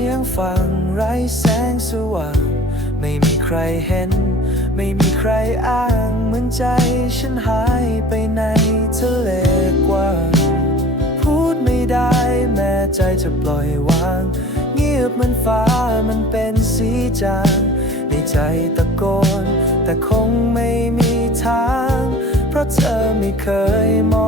สียงฟังไรแสงสว่าง ไม่มีใครเห็น ไม่มีใครอ้างเหมือนใจฉันหายไปในทะเลกว้าง พูดไม่ได้แม้ใจจะปล่อยวาง เงียบเหมือนฟ้ามันเป็นสีจางในใจตะโกน แต่คงไม่มีทาง เพราะเธอไม่เคยมอง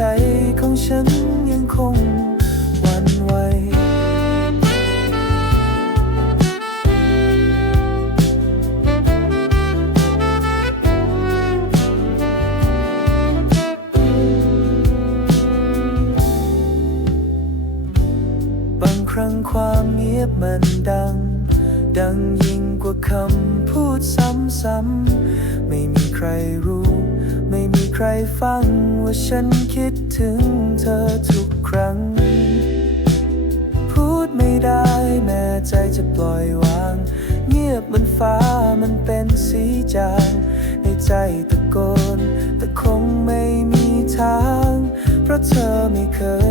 ใจของฉันยังคงหวันไหวบางครั้งความเงียบมันดัง ดังยิ่งกว่าคำพูดซ้ำๆ ไม่มีใครรู้ ไม่มี ใครฟังว่าฉันคิดถึงเธอทุกครั้ง พูดไม่ได้แม้ใจจะปล่อยวาง เงียบเหมือนฟ้ามันเป็นสีจางในใจตะโกน แต่คงไม่มีทาง เพราะเธอไม่เคย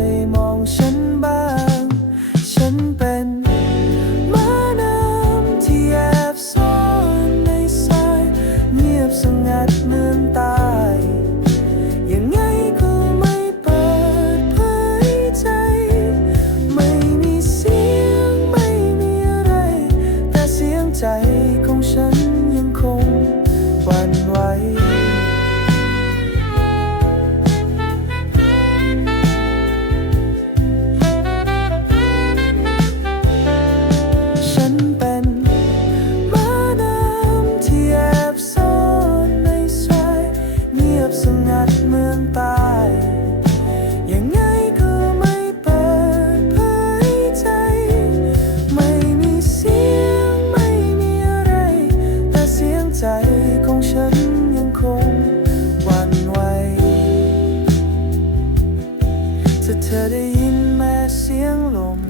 เธอได้ยินแม้เสียงลม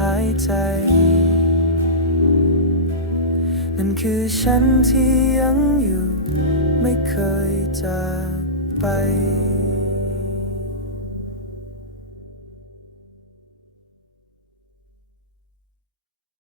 หายใจ นั่นคือฉันที่ยังอยู่ ไม่เคยจากไป